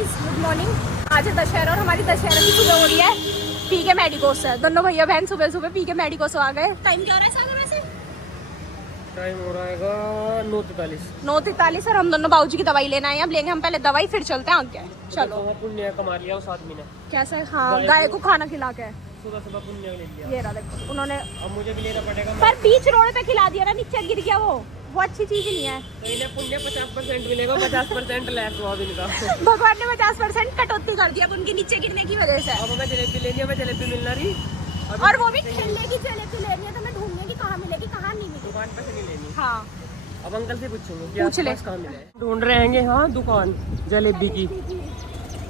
Guys, good morning. आज है दशहरा और हमारी दशहरा की सुबह हो रही है पी के मेडिकोस से। दोनों भैया बहन सुबह सुबह पी के मेडिकोस आ गए। टाइम क्या हो रहा है सागर वैसे? टाइम हो रहा है 9:43 और हम दोनों बाबूजी की दवाई लेना है। अब लेंगे हम पहले दवाई, फिर चलते हैं आगे। चलो। पुण्य कमा लिया उस आदमी ने। कैसे? हाँ, गाय को खाना खिला के सुबह सुबह पुण्य ले लिया। ये रहा देखो उन्होंने। अब मुझे भी लेना पड़ेगा। पर बीच रोड पे खिला दिया ना, नीचे गिर गया वो अच्छी चीज नहीं है। तो इन्हें पुण्य 50% मिलेगा, 50% लेस हुआ इनका। भगवान ने 50% कटौती कर दिया उनके नीचे गिरने की वजह से। अब हमें जलेबी लेनी है, हमें जलेबी मिलना रही। और वो भी ठेले की जलेबी लेनी है, तो मैं ढूंढूंगी कि कहाँ मिलेगी कहाँ नहीं मिलेगी। दुकान पर से नहीं लेनी। हाँ, अब अंकल से पूछेंगे कि पूछ ले। कहाँ मिले। ढूंढ रहे हैं हाँ दुकान जलेबी की।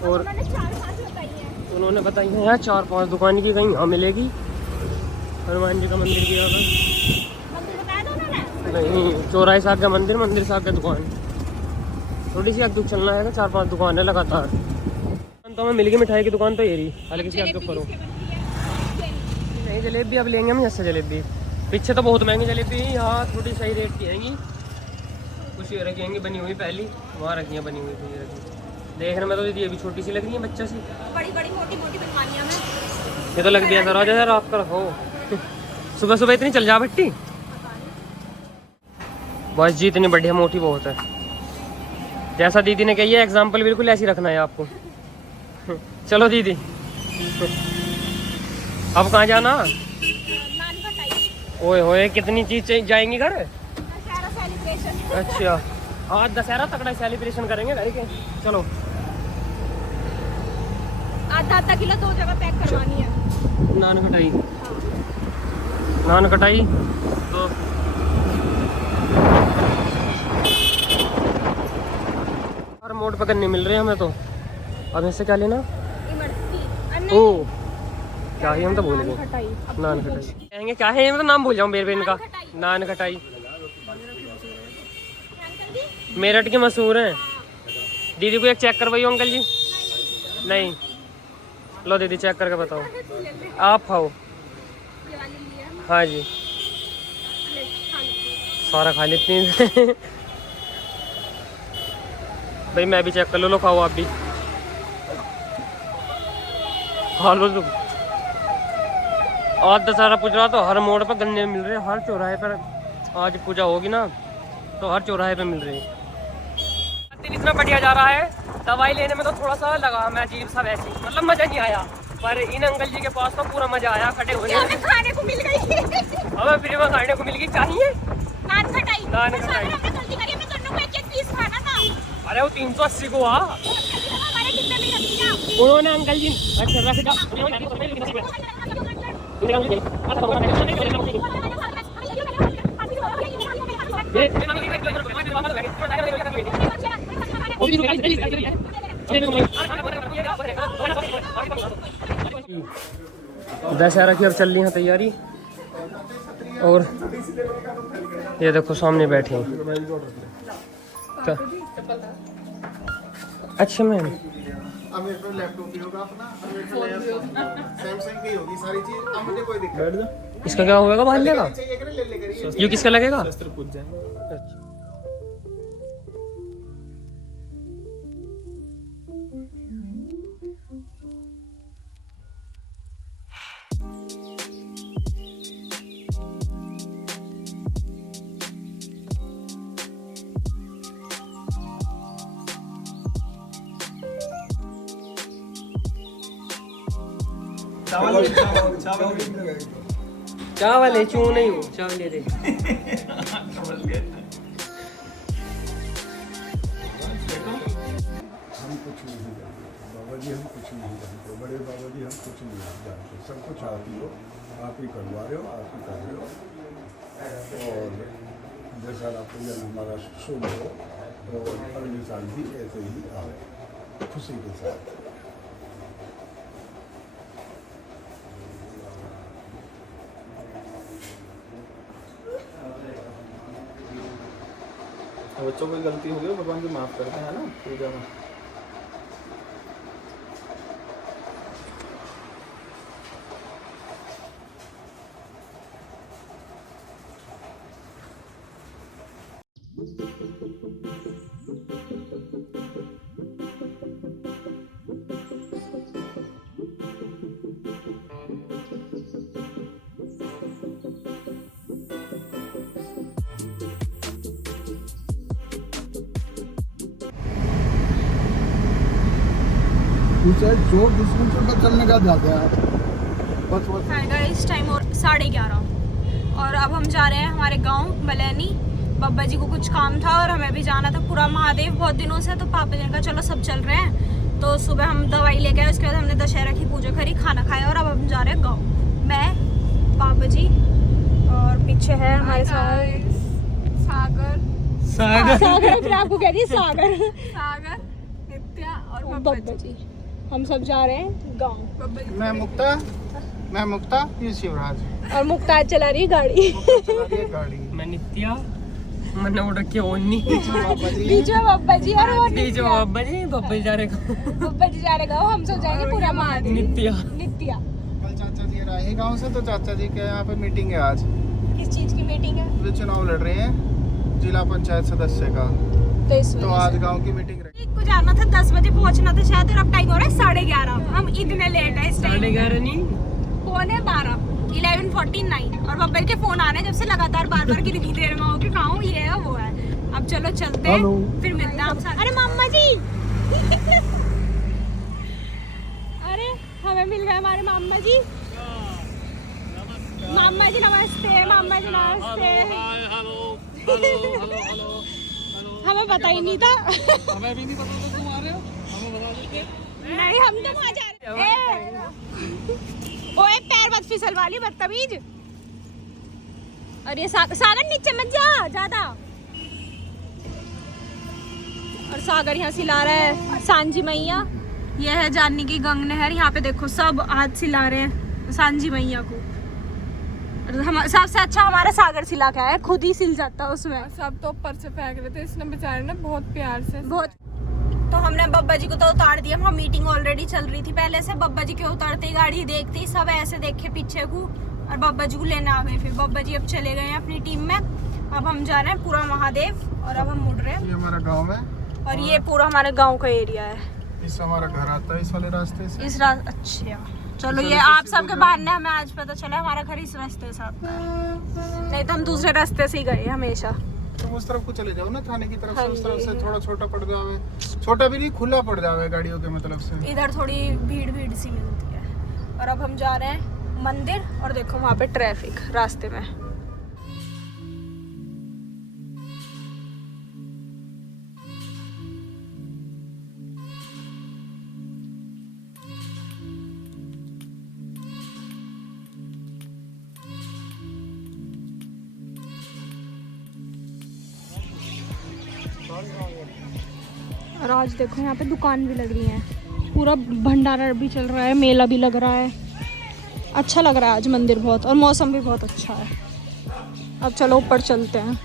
और उन्होंने 4-5 बताई है। उन्होंने बताई है यहाँ 4-5 दुकान की, कहीं यहाँ मिलेगी। हनुमान जी का मंदिर भी यहाँ नहीं, चौराहे से आगे मंदिर, मंदिर से आगे दुकान। थोड़ी सी आगे चलना है, 4-5 दुकान है लगातार। तो हमें मिल गई मिठाई की दुकान, तो ये रही हल्की सी आगे ऊपर हो। नहीं जलेबी अब लेंगे हम जैसे जलेबी। पीछे तो बहुत महंगी जलेबी है, यहाँ थोड़ी सही रेट की आएंगी। कुछ ये रखी बनी हुई पहली, वहाँ रखी है बनी हुई रखी। देखने में तो दीदी अभी छोटी सी लग रही है, बच्चा सी। बड़ी बड़ी मोटी मोटी बनवानी है। ये तो लग दिया सर, जैसा रात का रखो। सुबह सुबह इतनी चल जा भट्टी। बस जी इतनी बढ़िया मोटी बहुत है। जैसा दीदी ने कही है एग्जाम्पल बिल्कुल ऐसी रखना है आपको। चलो दीदी। अब कहाँ जाना? ओए होए कितनी चीज जाएंगी घर। अच्छा आज दशहरा तगड़ा सेलिब्रेशन करेंगे घर के। चलो आधा किलो 2 जगह पैक करवानी है। नान खटाई, नान कटाई तो हर मोड पकड़ नहीं मिल रहे हमें तो। अब इससे क्या लेना? ओ क्या है, हम तो भूल गए। नान खटाई कहेंगे क्या है, मैं तो नाम भूल जाऊँ बेर इनका। नान खटाई मेरठ के मशहूर हैं। दीदी को एक चेक करवाइयो अंकल जी। नहीं लो दीदी चेक करके बताओ। आप खाओ। हाँ जी सारा खा लेती हैं। भाई मैं भी चेक कर लो खाओ आप भी खा लो तुम। आज दशहरा पूज रहा तो हर मोड़ पर गन्ने मिल रहे, हर चौराहे पर। आज पूजा होगी ना तो हर चौराहे पे मिल रहे हैं। इतना बढ़िया जा रहा है। दवाई लेने में तो थोड़ा सा लगा मैं अजीब सा, वैसे मतलब मजा नहीं आया। पर इन अंकल जी के पास तो पूरा मजा आया। खड़े हो गए, खाने को मिल गई। हमें फ्री में खाने को मिल गई। चाहिए नान खटाई। नान खटाई। जल्दी करिए, मैं दोनों को एक पीस खाना था। अरे वो 380 को आ। हमारे कितने में रख दिया उन्होंने अंकल जी अच्छा रख दिया। दशहरा की अब चल रही है तैयारी। और ये देखो सामने बैठे हैं। अच्छा मैम लैपटॉप भी होगा अपना, सैमसंग की होगी सारी चीज। अब मुझे कोई दिक्कत। इसका क्या होगा बाहर लेगा? ये किसका लगेगा? चावल है, चू नहीं हो चावल ले दे। हम कुछ नहीं जानते बाबा जी, हम कुछ नहीं जानते बड़े बाबा जी, हम कुछ नहीं जानते। सब कुछ आप ही हो, आप ही करवा रहे हो, आप ही कर रहे हो। और जैसा पूजन हमारा शुभ हो और अगले साल भी ऐसे ही आए खुशी के साथ। बच्चों को गलती हो गई, भगवान की माफ करते हैं ना पूजा में। पीछे जो डिस्टेंस पर चलने का जाते हैं बस बस। इस टाइम और 11:30 और अब हम जा रहे हैं हमारे गांव बलैनी। बाबा जी को कुछ काम था और हमें भी जाना था पूरा महादेव बहुत दिनों से, तो पापा जी ने कहा चलो सब चल रहे हैं। तो सुबह हम दवाई ले गए, उसके बाद हमने दशहरा की पूजा करी, खाना खाया और अब हम जा रहे हैं गाँव। मैं, पापा जी और पीछे है हमारे साथ सागर आपको कह रही सागर नित्या और बाबा जी। हम सब जा रहे हैं गाँव। मैं मुक्ता ये शिवराज और मुक्ता चला रही है गाड़ी। गाड़ी मैं नित्या मैंने वो रखी ओनी बीच में बाबा जी और वो बीच में बाबा जी जा रहे बाबा जी जा रहे गाँव, हम सब जाएंगे पूरा महादेव। नित्या कल चाचा जी आए गाँव से, तो चाचा जी के यहाँ पे मीटिंग है आज। किस चीज की मीटिंग है? वे चुनाव लड़ रहे हैं जिला पंचायत सदस्य का, तो आज गांव की मीटिंग रही। को जाना था 10 बजे पहुंचना था शायद, और अब टाइम हो रहा है 11:30। हम इतने लेट है इस टाइम, 11:30 नहीं 11:45 11:49 और बब्बल के फोन आ रहे हैं जब से लगातार बार कितनी देर में हो कि कहाँ हूँ, ये है वो है। अब चलो चलते हैं, फिर मिलते हैं आपसे। अरे मामा जी अरे हमें मिल गए हमारे मामा जी। मामा जी नमस्ते, मामा जी नमस्ते। हमें पता ही नहीं था। हमें भी नहीं पता था तुम आ रहे हो, हमें बता देते। नहीं हम तो वहाँ जा रहे हैं। ओए पैर मत फिसलवा ली बदतमीज। और ये सागर नीचे मत जा ज्यादा। और सागर यहाँ सिला रहा है सांझी मैया। ये है जाननी की गंग नहर। यहाँ पे देखो सब हाथ सिला रहे हैं सांझी मैया को। हम सबसे अच्छा हमारा सागर सिला का है, खुद ही सिल जाता है उसमें। सब तो ऊपर से फेंक रहे थे, इसने बेचारे ने बहुत प्यार से बहुत। तो हमने बब्बा जी को तो उतार दिया। हम मीटिंग ऑलरेडी चल रही थी पहले से। बब्बा जी के उतारते ही गाड़ी देखते ही सब ऐसे देखे पीछे को और बब्बा जी को लेने आ गए। फिर बब्बा जी अब चले गए हैं अपनी टीम में। अब हम जा रहे हैं पूरा महादेव और अब हम मुड़ रहे हैं। ये हमारा गांव है और ये पूरा हमारे गांव का एरिया है। इस हमारा घर आता है इस वाले रास्ते से। इस रास्ते अच्छा चलो, ये आप सबके बहाने हमें आज पता चला हमारा घर इस रास्ते से आता है, नहीं तो हम दूसरे रास्ते से ही गए हमेशा। तुम उस तरफ को चले जाओ ना, थाने की तरफ से। हाँ उस तरफ जी। से थोड़ा छोटा पड़ जावे, छोटा भी नहीं खुला पड़ जावे गाड़ियों के मतलब से। इधर थोड़ी भीड़ सी मिलती है। और अब हम जा रहे हैं मंदिर और देखो वहाँ पे ट्रैफिक रास्ते में। और आज देखो यहाँ पे दुकान भी लग रही है, पूरा भंडारा भी चल रहा है, मेला भी लग रहा है। अच्छा लग रहा है आज मंदिर बहुत, और मौसम भी बहुत अच्छा है। अब चलो ऊपर चलते हैं।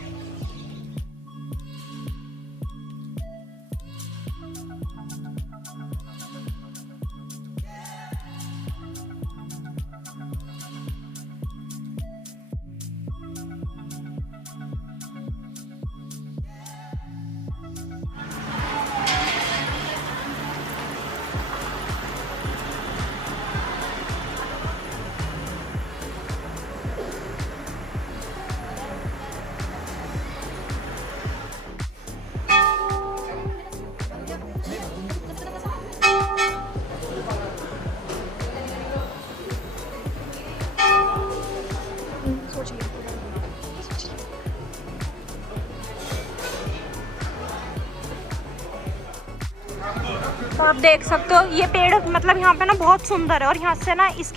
तो आप देख सकते हो ये पेड़ मतलब यहाँ पे ना बहुत सुंदर है, और यहाँ से ना इस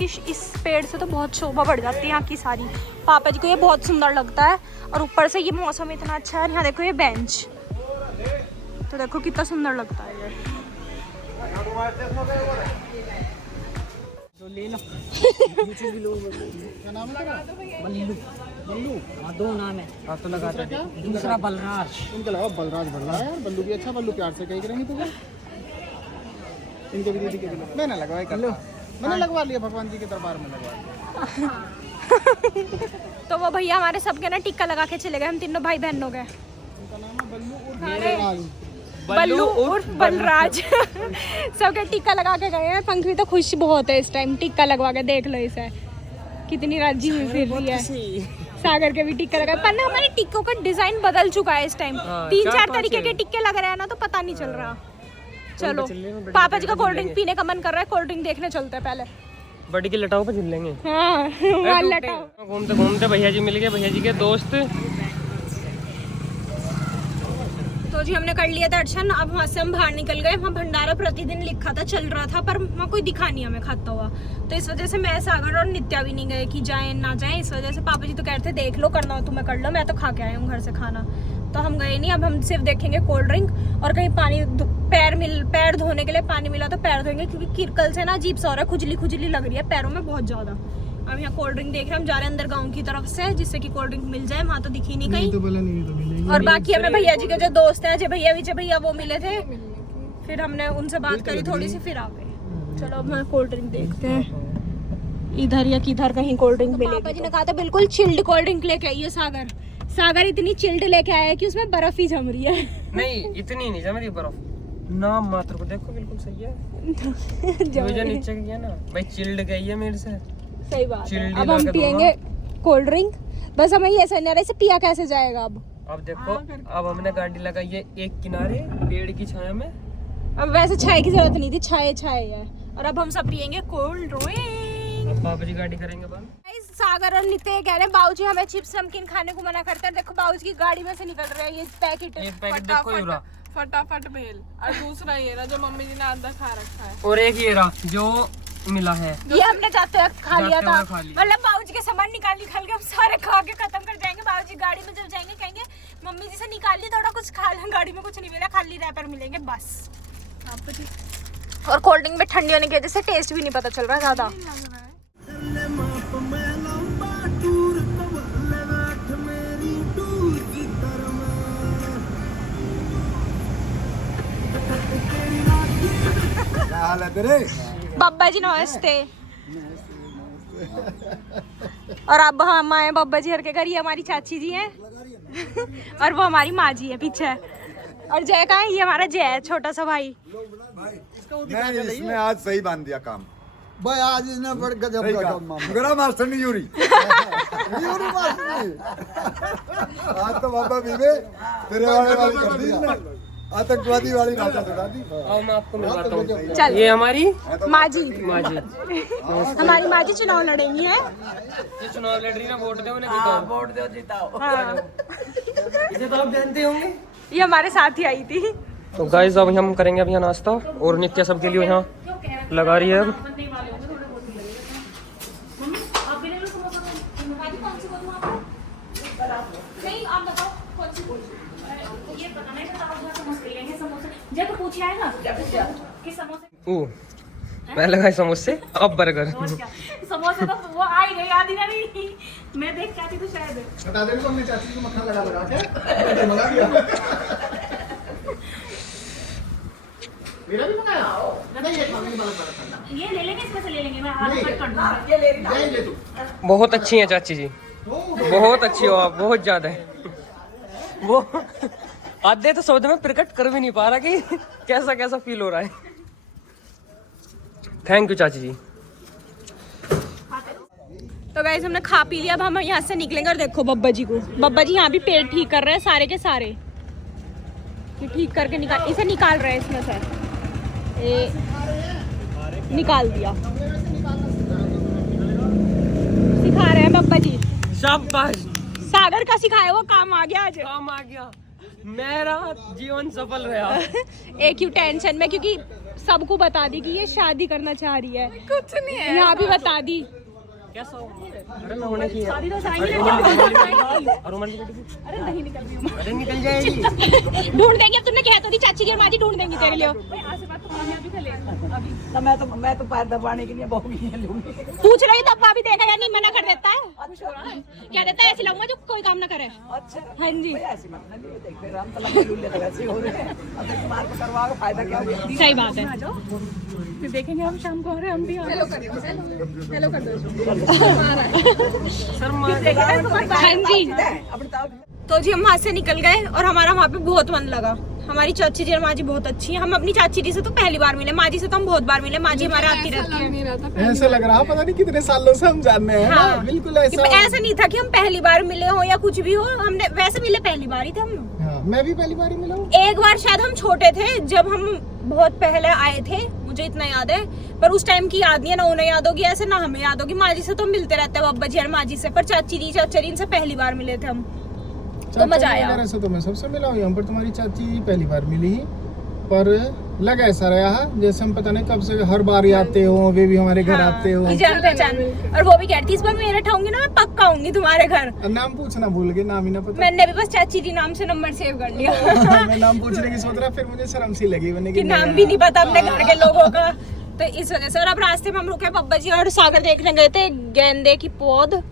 पेड़ से तो बहुत शोभा बढ़ जाती है यहाँ की सारी। पापा जी को ये बहुत सुंदर लगता है, और ऊपर से ये मौसम इतना अच्छा है। यहाँ देखो ये बेंच, तो देखो कितना सुंदर लगता है ये। ले लो क्या नाम लगा? बल्लू बल्लू। हाँ, 2 नाम है। हाँ तो लगाते हैं। दूसरा बलराज। इनके अलावा बलराज बढ़ रहा है। बल्लू भी अच्छा, बल्लू प्यार से कहीं करेंगे तुझे। इनके भी दीदी के भी मैंने लगवाई कर लो, मैंने लगवा लिया, भगवान जी के दरबार में लगवा लिया। तो वो भैया हमारे सबके ना टिक्का लगा के चले गए। हम तीनों भाई बहन हो गए। उनका नाम है बल्लू उर्फ बलराज। बल्लू उर्फ बलराज। सबके टिक्का लगा के गए हैं। पंखी तो खुश बहुत है इस टाइम, टिक्का लगवा के देख लो इसे कितनी राजी हुई फिर रही है। सागर के भी टिक्का लगा, पर ना हमारे टिक्कों का डिजाइन बदल चुका है इस टाइम। 3-4 तरीके के टिक्के लग रहे हैं ना, तो पता नहीं चल रहा। चलो चल रहे हैं, पापा जी का कोल्ड ड्रिंक पीने का मन कर रहा है, कोल्ड ड्रिंक देखने चलते हैं पहले। बड़ी की लटाओ पे झूल लेंगे। हाँ वहाँ लटाओ। घूमते घूमते भैया जी मिल गए, भैया जी के दोस्त। तो जी हमने कर लिया दर्शन, अब वहाँ से हम बाहर निकल गए। वहाँ भंडारा प्रतिदिन लिखा था, चल रहा था, पर वहाँ कोई दिखा नहीं हमें खाता हुआ। तो इस वजह से मैं, सागर और नित्या भी नहीं गए कि जाएं ना जाएं। इस वजह से पापा जी तो कह रहे थे देख लो, करना हो तुम्हें कर लो, मैं तो खा के आया हूँ घर से खाना। तो हम गए नहीं, अब हम सिर्फ देखेंगे कोल्ड ड्रिंक और कहीं पानी, पैर धोने के लिए पानी मिला तो पैर धोएंगे, क्योंकि कल से ना अजीब सा हो रहा है, खुजली खुजली लग रही है पैरों में बहुत ज्यादा। अब यहाँ कोल्ड ड्रिंक देख रहे हैं, हम जा रहे हैं अंदर गाँव की तरफ से, जिससे कि कोल्ड ड्रिंक मिल जाए। वहाँ तो दिखी नहीं कहीं। तो बोला नहीं तो मिलेगी। और बाकी हमें भैया जी के जो दोस्त हैं, अजय भैया, विजय भैया, वो मिले थे, फिर हमने उनसे बात करी थोड़ी सी, फिर आ गए। चलो अब हम कोल्ड ड्रिंक देखते हैं इधर या किधर कहीं कोल्ड ड्रिंक मिलेगी। पापा जी ने कहा था बिल्कुल चिल्ड कोल्ड ड्रिंक लेके आइए। सागर इतनी चिल्ड लेके आया है कि उसमें बर्फ ही जम रही है। नहीं इतनी नहीं जम रही बर्फ, नाम मात्र को देखो, बिल्कुल सही है। जो नीचे की है ना भाई, चिल्ड गई है मेरे से। सही बात है। अब हम पियेंगे कोल्ड ड्रिंक, बस हमें ये समझ नहीं आ रहा है इसे पिया कैसे जाएगा। अब देखो, अब हमने गाड़ी लगाई है एक किनारे पेड़ की छाया में। अब वैसे चाय की जरूरत नहीं थी, छाए है। और अब हम सब पियेंगे कोल्ड ड्रिंक। अब पापा जी गाड़ी करेंगे बंद। सागर और नित्य कह रहे हैं बाबूजी हमें चिप्स नमकीन खाने को मना करते हैं। देखो बाबूजी की गाड़ी में से निकल रहा है ये पैकेट देखो ये रहा, फटाफट भेल। और दूसरा ये रहा जो मम्मी जी ने आधा खा रखा है। और एक ये रहा जो मिला है, ये हमने जाते वक्त खा लिया था। मतलब बाबूजी के सामान निकाल के हम सारे खा के खत्म कर जाएंगे। बाबूजी गाड़ी में जब जाएंगे कहेंगे मम्मी जी से निकाल ली थोड़ा कुछ खा लें, गाड़ी में कुछ नहीं मिला, खाली रैपर मिलेंगे बस। और कोल्ड ड्रिंक में ठंडी होने की वजह से टेस्ट भी नहीं पता चल रहा ज्यादा। बब्बा जी नमस्ते। और अब हम आए बब्बा जी हर के घर, ये हमारी चाची जी हैं और वो हमारी माँ जी है पीछे। और जय का है, ये हमारा जय है, छोटा सा भाई। नहीं, इसने आज सही बांध दिया काम भाई, आज इसने बड़ गजब का काम मामा। मेरा मास्टर नहीं यूरी आज तो बाबा बीबे तेरे वाले वाली कर दी ना, आतंकवादी वाली भाषा चढ़ा दी। अब मैं आपको मिलवाता हूँ। चल ये हमारी माँ जी, माँ हमारी माँ जी चुनाव लड़ेंगी है। ये चुनाव लड़ रही ना, वोट दो उन्हें, जिताओ। वोट दो जिताओ। हाँ। इसे तो आप जानते होंगे, ये हमारे साथ ही आई थी। तो गाइस अब हम करेंगे अब यहाँ नाश्ता, और नित्या सबके लिए यहाँ लगा रही है। अब मैं लगाए समोसे, अब बर्गर। समोसे तो वो आ ही गई, याद ही नहीं। मैं देख के आती तो शायद बता दे को, अपनी चाची को मक्खन लगा के मंगा दिया। मेरा भी मंगाया? नहीं, ये खाने वाला था। ये ले लेंगे, इसमें से ले लेंगे, मैं आधा कट कर दूंगा। ये ले तू। बहुत अच्छी है चाची जी, बहुत अच्छी हो आप, बहुत ज्यादा है। वो आधे तो शब्द में प्रकट कर भी नहीं पा रहा कि कैसा कैसा फील हो रहा है। थैंक यू चाची जी। तो गाइस हमने खा पी लिया, अब हम यहाँ से निकलेंगे। और देखो बब्बा जी को, बब्बा जी यहाँ भी पेट ठीक कर रहे हैं सारे के सारे। ये ठीक करके इसे निकाल रहे हैं इसमें से, निकाल दिया, सिखा रहे हैं बब्बा जी। शाबाश, सागर का सिखाया वो काम आ गया, आज काम आ गया, मेरा जीवन सफल रहा। एक ही टेंशन में, क्योंकि सबको बता दी कि ये शादी करना चाह रही है। कुछ नहीं है, यहाँ भी बता दी। कैसा अरे मैं होने की शादी तो कराएंगे, अरे नहीं निकल रही हूँ। अरे निकल जाएगी। ढूंढ देंगे, अब तुमने कहा तो दी चाची जी और माँ जी ढूंढ देंगी तेरे लिए। मैं तो पैर दबाने के लिए बहु लूंगी। पूछ रही तब भाभी देगा या नहीं, मना कर देता है। क्या देता है, ऐसी लाऊंगा जो कोई काम ना करे। अच्छा, हाँ जी, ऐसी मत नहीं देखते, राम तला के लूले तो वैसे हो रहे हैं। अब तक तुम्हारे को करवाओ, फायदा क्या होगा? सही बात है। फिर देखेंगे हम शाम को, हम भी हेलो कर दो। हाँ जी, तो जी हम वहाँ से निकल गए और हमारा वहाँ पे बहुत मन लगा। हमारी चाची जी और माँ जी बहुत अच्छी हैं। हम अपनी चाची जी से तो पहली बार मिले, माँ जी से तो हम बहुत बार मिले। माँ जी हमारे आती रहती है। ऐसा लग रहा पता नहीं कितने सालों से हम जान रहे हैं। हाँ, बिल्कुल ऐसा। ऐसा नहीं था कि हम पहली बार मिले हो या कुछ भी हो, हमने वैसे मिले पहली बार ही थे हम। हाँ, मैं भी पहली बार ही मिला हूँ। एक बार शायद हम छोटे थे, जब हम बहुत पहले आए थे, मुझे इतना याद है, पर उस टाइम की याद नहीं है, ना उन्हें याद होगी ऐसे, ना हमें याद होगी। माँ जी से तो मिलते रहते हैं बब्बा जी और माँ जी से, पर चाची जी चाचरी इनसे पहली बार मिले थे हम, तो मजा आया। से तो मैं सबसे मिला हूँ, पर तुम्हारी चाची पहली बार मिली ही, पर लगा ऐसा रहा जैसे हम पता नहीं कब से हर बार ही आते हो, वे भी हमारे घर आते हो। जान पहचान। और वो भी कहती इस बार मेरा ठाऊंगी ना, मैं पक्का आऊंगी तुम्हारे घर। नाम पूछना भूल गए, नाम ही ना पता। मैंने भी बस चाची जी नाम से नंबर सेव कर लिया। मैं नाम पूछने की सोच रहा, फिर मुझे शर्म सी लगी मैंने कि नाम भी नहीं पता अपने घर के लोगों का, तो इस वजह से। और अब रास्ते में हम रुके, बब्बा जी और सागर देखने गए थे गेंदे की पौध,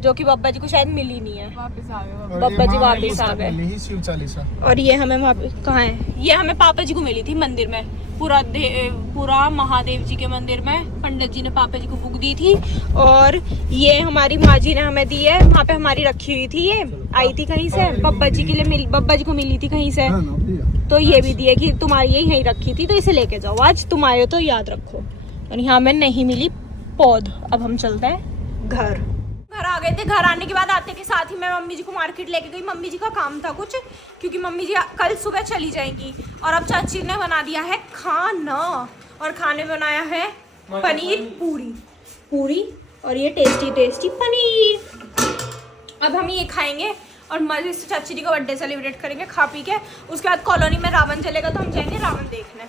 जो कि बब्बा जी को शायद मिली नहीं है। वापस आ गए। बब्बा जी वापस आ गए। शिव चालीसा। और ये हमें कहाँ है, ये हमें पापा जी को मिली थी मंदिर में, पूरा महादेव जी के मंदिर में पंडित जी ने पापा जी को बुक दी थी। और ये हमारी माँ जी ने हमें दी है, वहाँ पे हमारी रखी हुई थी, ये आई थी कहीं से, बब्बा जी के लिए बब्बा जी को मिली थी कहीं से, तो ये भी दी है कि तुम्हारी यही रखी थी, तो इसे लेके जाओ, आज तुम आए हो तो याद रखो। और यहाँ हमें नहीं मिली पौध। अब हम चलते हैं घर आ गए थे। घर आने के बाद आते के साथ ही मैं मम्मी जी को मार्केट लेके गई, मम्मी जी का काम था कुछ, क्योंकि मम्मी जी कल सुबह चली जाएंगी। और अब चाची ने बना दिया है खाना, और खाने में बनाया है पनीर पूरी और ये टेस्टी पनीर। अब हम ये खाएंगे और मजे से चाची जी का बर्थडे सेलिब्रेट करेंगे खा पी के। उसके बाद कॉलोनी में रावण चलेगा, तो हम जाएंगे रावण देखने।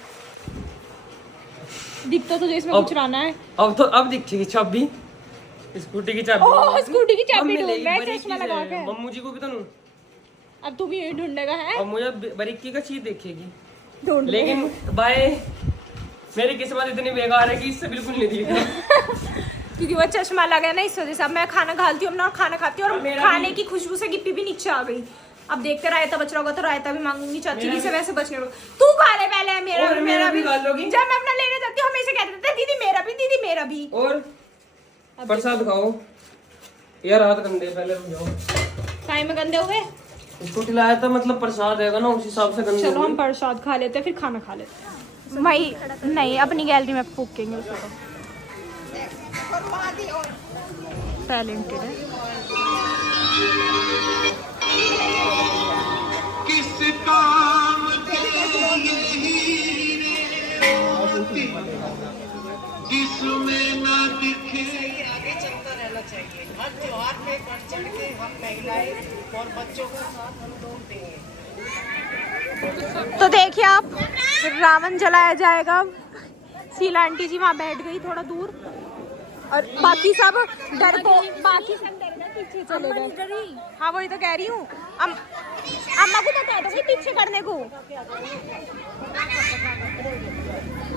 दिखता तो इसमें कुछ रहना है। अब दिखेगी चाबी, स्कूटी की चाबी। ओह, स्कूटी की चाबी ढूंढ रहा है, चश्मा लगा के। मम्मू जी को भी तो नहीं। अब तू भी यही ढूंढेगा है। अब मुझे बारीकी का चीज देखेगी, ढूंढ लेकिन बाय मेरी किस्मत इतनी बेकार है कि इससे बिल्कुल नहीं दिखेगा। क्योंकि वो चश्मा लगा है ना, इस वजह से। अब मैं खाना खाती हूँ और खाना खाती हूँ, और खाने की खुशबू से गिप्पी भी नीचे आ गई। अब देखते रायता बच रहा होगा तो रायता भी मांगूंगी चाची जी से, वैसे बचने को। तू खा ले पहले, मेरा भी। जब मैं अपना लेने जाती हूँ हमेशा कहते थे दीदी मेरा भी। और प्रसाद खाओ यार, हाथ गंदे पहले हो जाओ। टाइम में गंदे हुए, स्कूटी लाया था, मतलब प्रसाद है ना, उस हिसाब से गंदे। चलो हम प्रसाद खा लेते हैं, फिर खाना खा लेते हैं। भाई नहीं, अपनी गैलरी में फूकेंगे उसको। टैलेंटेड है। किस काम के जिसमें ना दिखे। आगे चलता रहना चाहिए। हर त्योहार पे बढ़ चढ़ के हम महिलाएं और बच्चों का साथ हम लोग देंगे। तो देखिए आप, रावण जलाया जाएगा। शीला आंटी जी वहाँ बैठ गई थोड़ा दूर, और बाकी सब डर को, बाकी सब डर के पीछे चले गए। हाँ वही तो कह रही हूँ, अम्मा को तो कह दो पीछे करने को।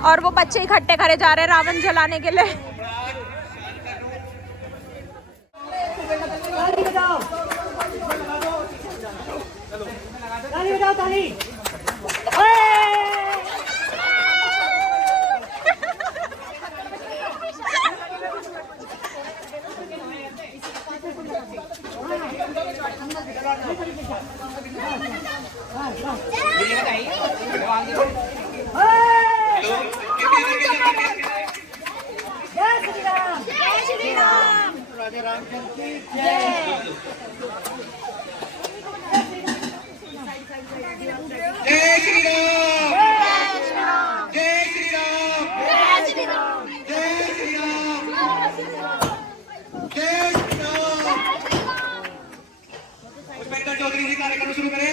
और वो बच्चे इकट्ठे करे जा रहे हैं रावण जलाने के लिए। चौधरी जी कार्यक्रम शुरू करें।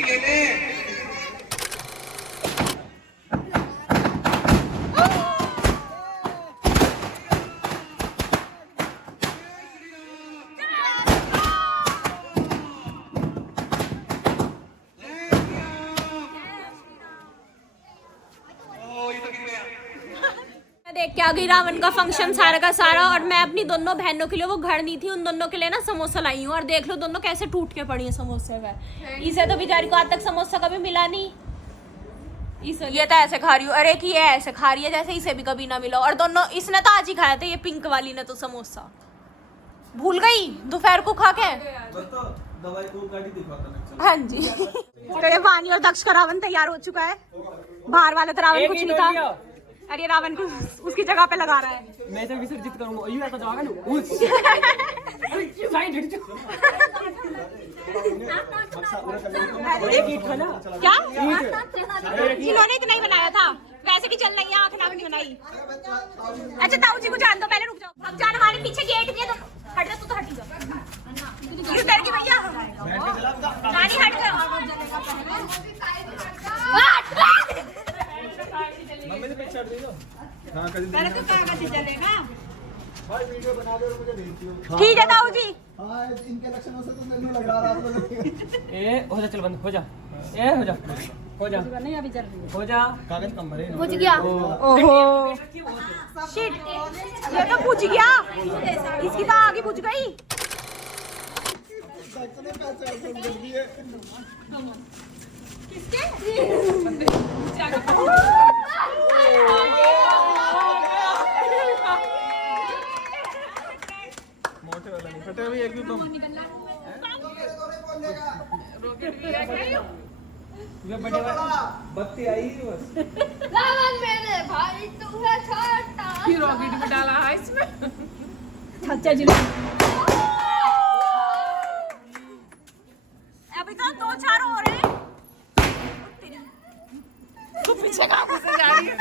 ले ले। देख के आ गई रावण का फंक्शन सारा का सारा, और मैं अपनी दोनों बहनों के लिए, वो घर नहीं थी, उन दोनों के लिए ना समोसा लाई हूँ। और देख लो दोनों कैसे टूट के पड़ी है समोसे में। इसे तो बेचारी को आज तक समोसा कभी मिला नहीं, ये तो ऐसे खा रही हूँ। अरे कि ये ऐसे खा रही है जैसे इसे भी कभी ना मिला। और दोनों, इसने तो आज ही खाया था, ये पिंक वाली ने तो समोसा भूल गई दोपहर को खा के। हाँ जी। तो ये वानी और दक्ष का रावण तैयार हो चुका है। बाहर वाले तो रावण कुछ नहीं था, अरे रावण को उसकी जगह पे लगा रहा है। मैं इसे विसर्जित करूंगा। ये ऐसा जाएगा ना। क्या इन्होंने इतना ही बनाया था, वैसे भी चल रही है, आंख नाक नहीं बनाई। अच्छा ताऊ जी को जान दो, पहले रुक जाओ। हम जान हमारे पीछे गेट दिए, तो हट जा, तू तो हट जा इस तरह की भैया। नानी हट जा। तेरे को कागज चलेगा। ठीक है ताऊ जी। हाँ इनके लक्षणों से तो नहीं लग रहा आपको। ए हो जा, चल बंद हो जा, ए हो जा, हो जा, नहीं अभी चल रही है। हो जा। कागज कम भरे पूछ गया। ओहो शिट, ये तो पूछ गया, इसकी तो आगे पूछ गई। मोटे वाला नहीं फटे अभी एक भी बम। बत्ती आई बस। मेरे भाई तू है छोटा। रॉकेट भी डाला है इसमें। चाचा जी अभी तो 2-4 हो रहे हैं। तू पीछे कहाँ से जा रही है?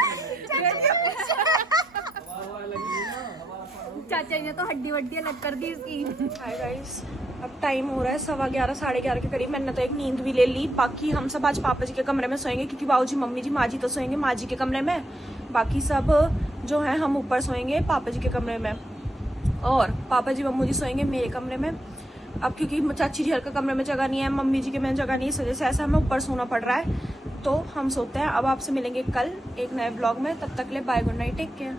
चाचा ने तो हड्डी वड्डी अलग कर दी इसकी। हाय गाइस, अब टाइम हो रहा है 11:15 साढ़े 11 के करीब। मैंने तो एक नींद भी ले ली। बाकी हम सब आज पापा जी के कमरे में सोएंगे, क्योंकि बाबूजी मम्मी जी माँ जी तो सोएंगे माँ जी के कमरे में। बाकी सब जो है हम ऊपर सोएंगे पापा जी के कमरे में, और पापा जी मम्मू जी सोएंगे मेरे कमरे में। अब क्योंकि चाची जी के कमरे में जगह नहीं है, मम्मी जी के में जगह नहीं है, इस वजह से ऐसा हमें ऊपर सोना पड़ रहा है। तो हम सोते हैं। अब आपसे मिलेंगे कल एक नए ब्लॉग में, तब तक ले bye, good night, take care.